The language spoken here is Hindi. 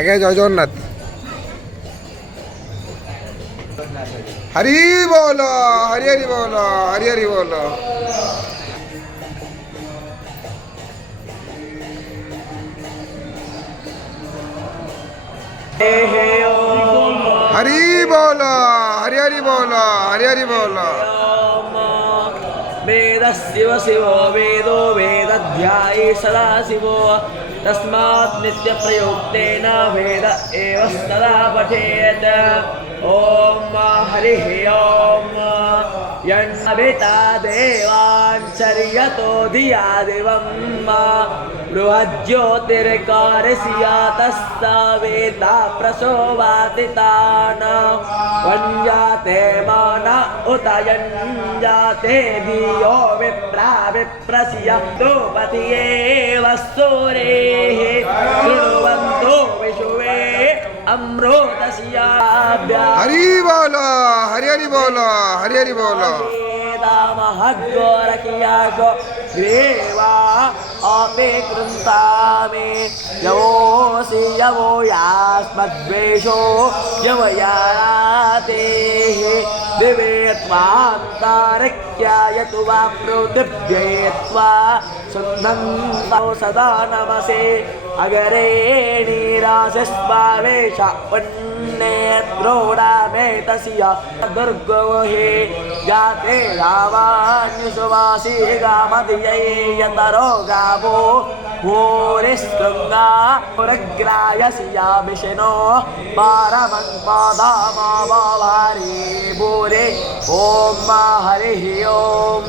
आगे जय जगन्नाथ हरि बोल हरि हरि बोल हरि हरि बोल हरि बोल हरि हरि बोल हरि हरि बोल वेद शिव शिवो वेदो वेदध्यायी सदा शिवो तस्मात् नित्य प्रयुक्तेन वेद एव सदा पठेत् ओम हरिः ओम यन्नभिता देवाञ्चर्यतो धिया दिवं बृहज्योतिर्कारस्य तस्सवेता प्रसोवातितान् वञ्जाते मान उत यञ्जाते धियो विप्रा विप्रस्य द्रौपदीये वस्तुरेः शृण्वन्तो विश्वे अमृतस्याभ्या हरि बोल हरि हरि बोल हरि हरि बोल महद्गोरकियागो देवा अपे कृन्तामे यवोऽसि यवो यास्मद्वेषो यवयातेः दिवे त्वान्तारक्यायतु वा पृथिव्यै त्वा सुन्नन्तौ सदा नमसे अगरे नीरासिस्वावेश पुण्येत्रोडामेतस्य दुर्गो हि जाते रावान्युसुवासी गामधियै यतरो गावो भूरिस्तृङ्गा पुरग्रायसि याभिषिनो पारमन्पादामावारी भूरे ॐ हरिः ॐ